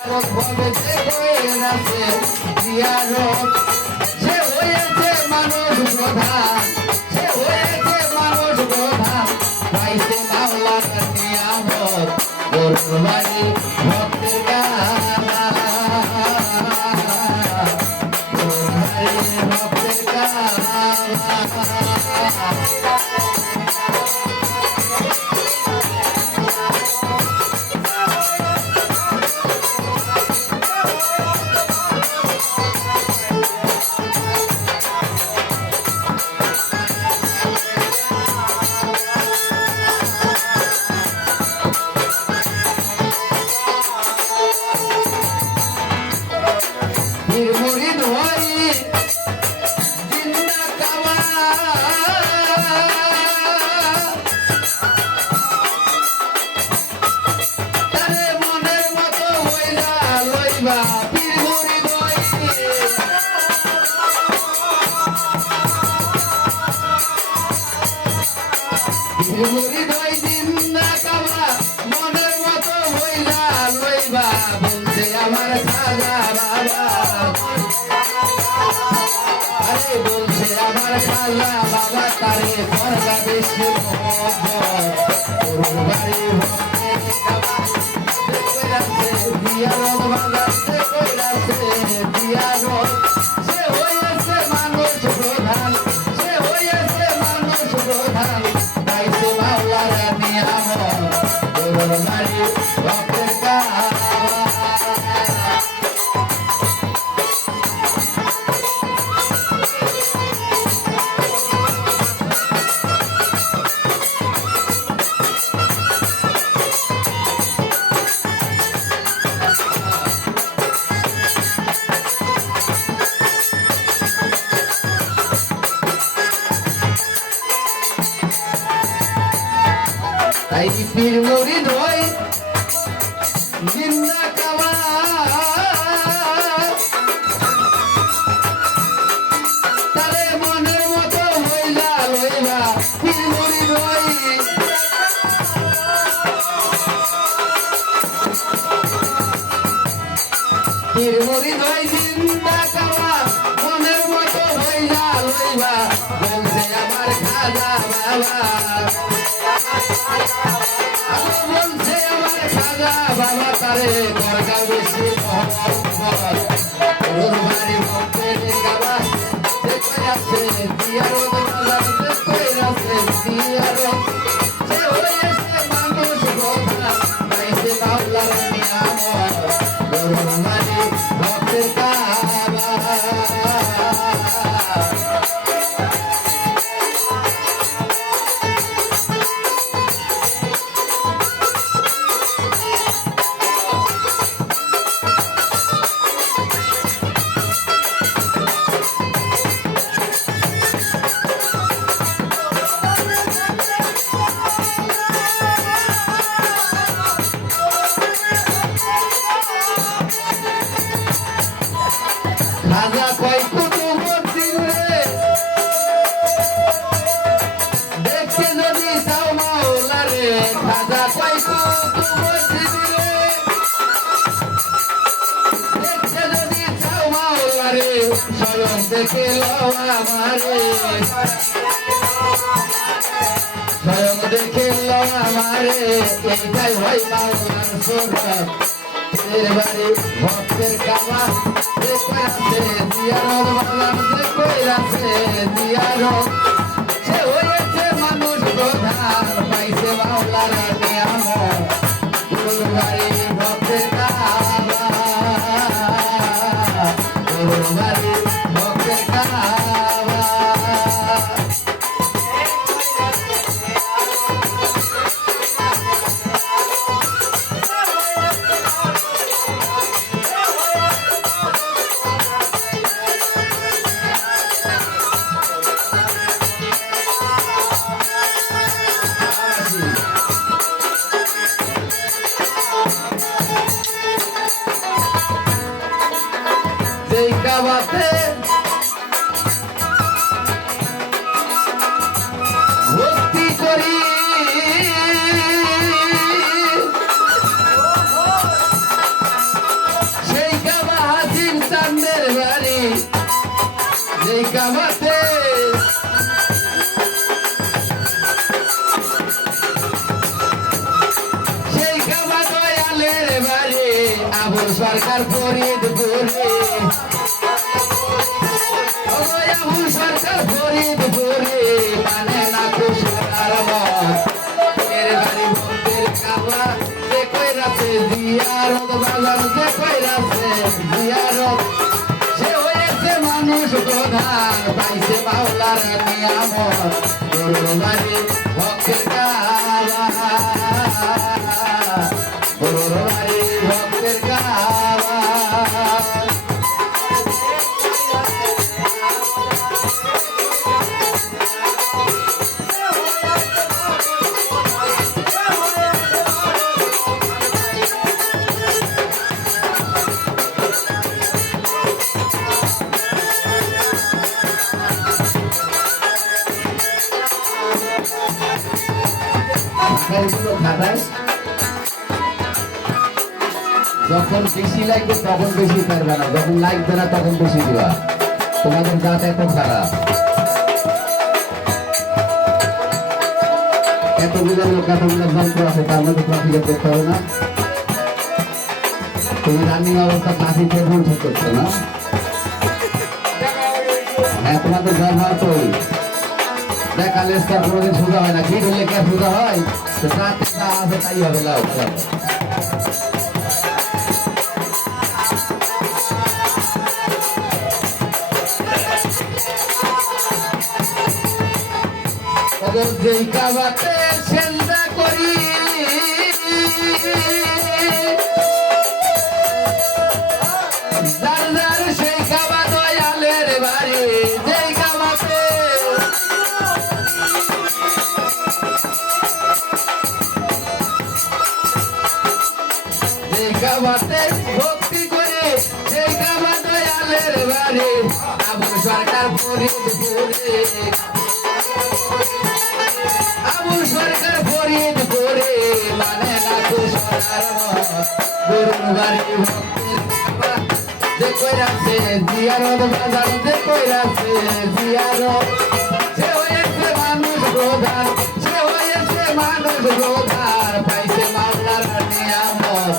বলে যে কইরাছে জিয়ারত সে হয়েছে মানুষ প্রধান সে হয়েছে মানুষ প্রধান পাইছে মাওলার নিয়ামত কোরবানি ভক্তের গানা কোরবানি ভক্তের গানা মুরিদ হই জিন্দা কাওয়া তারে মনের মতো হইলা লইবা পীর মুরিদ হই পীর মুরিদ হই জিন্দা কাওয়া মনের মতো হইলা লইবা বলছে আমার খাজা বাবা আরে বলছে আমার খাজা বাবা তারে দরগা বেশি মোহব্বত বাড়ি ভক্তে কইরাছে দিয়ারত বাজাতে কইরাছে দিয়ারত সে হইছে মানুষ প্রধান সে হইছে মানুষ প্রধান পাইছে মাওলার নিয়ামত বাড়ি ভক্তের কাজ তাই পীর মুরিদ হই জিন্দা কাওয়া তারে মনের মতো হইলা লইলা পীর মুরিদ হই পীর মুরিদ হই জিন্দা কাওয়া মনের মতো হইলা লইবা বলছে আমার খাজা বাবা বলছে আমার খাজা বাবা তারে দরগা বেশি কোরবানি ভক্তের গাবা সে কইরাছে দিয়ারত বাজাতে কইরাছে দিয়ারত সে হয়েছে মানুষ প্রধান পাইছে মাওলার নিয়ামত কোরবানি ভক্তের গাবা খাজা কয় কুতুবুদ্দিন রে দেখতে যদি চাও মাওলা রে খাজা কয় কুতুবুদ্দিন রে দেখতে যদি চাও মাওলা রে স্বয়ং দেখে লও আমারে স্বয়ং দেখে লও আমারে এইটাই হয় মাওলার সুরত পীরের বাড়ি ভক্তের কাবা কইরাছে দিয়ারত বাজাতে কইরাছে দিয়ারত সে হয়েছে মানুষ প্রধান পাইছে মাওলার নিয়ামত কোরবানি ভক্তের কাবা কোরবানি ভক্তের কাবা যেই কাবাতে ভক্তি করি যেই কামাতে সেই কামা দয়ালের বাড়ি আবুল সরকার ফরিদপুরে আবুল সরকার ফরিদপুরে মানে না খুশার এর বাড়ি ভক্তের কামা যে কই রাতে জিয়ারত বাজার যে কই রাতে জিয়ারত সে হয়েছে মানুষ প্রধান পাইছে মাওলার নিয়ামত গরুর বাড়ি ভক্তের কামা গরুর বাড়ি ভক্তের কামা খাটাস যখন বেশি লাগবে তখন বেশি পারবে না, যখন লাগবে না তখন বেশি দিবা। তোমাদের জাত এত খারাপ, এতগুলো লোক এতগুলো যন্ত্র আছে, তার মধ্যে ট্রাফিকে দেখতে হবে না। তুমি রানিং অবস্থা ট্রাফিক এখন ঠিক করছো না। হ্যাঁ, তোমাদের ব্যবহার তো দেখা লেস্টার কোনোদিন সোজা হয় না, কি হলে কে সোজা হয়, তো রাতে যা আছে তাই হবে। লাও যেই কাবাতে সেজদা করি যার যার সেই কাবা দয়ালের বাড়ি যেই কাবাতে যেই কাবাতে ভক্তি করে সেই কাবা দয়ালের বাড়ি আবুল সরকার ফরিদপুরে আবুল সরকার ফরিদপুরে মানে না খুশার গরুর বাড়ি ভক্তের কাবা যে কইরাছে জিয়ারত বাজার যে কইরাছে জিয়ারত সে হয়েছে মানুষ প্রধান সে হয়েছে মানুষ প্রধান পাইছে মাওলার নিয়ামত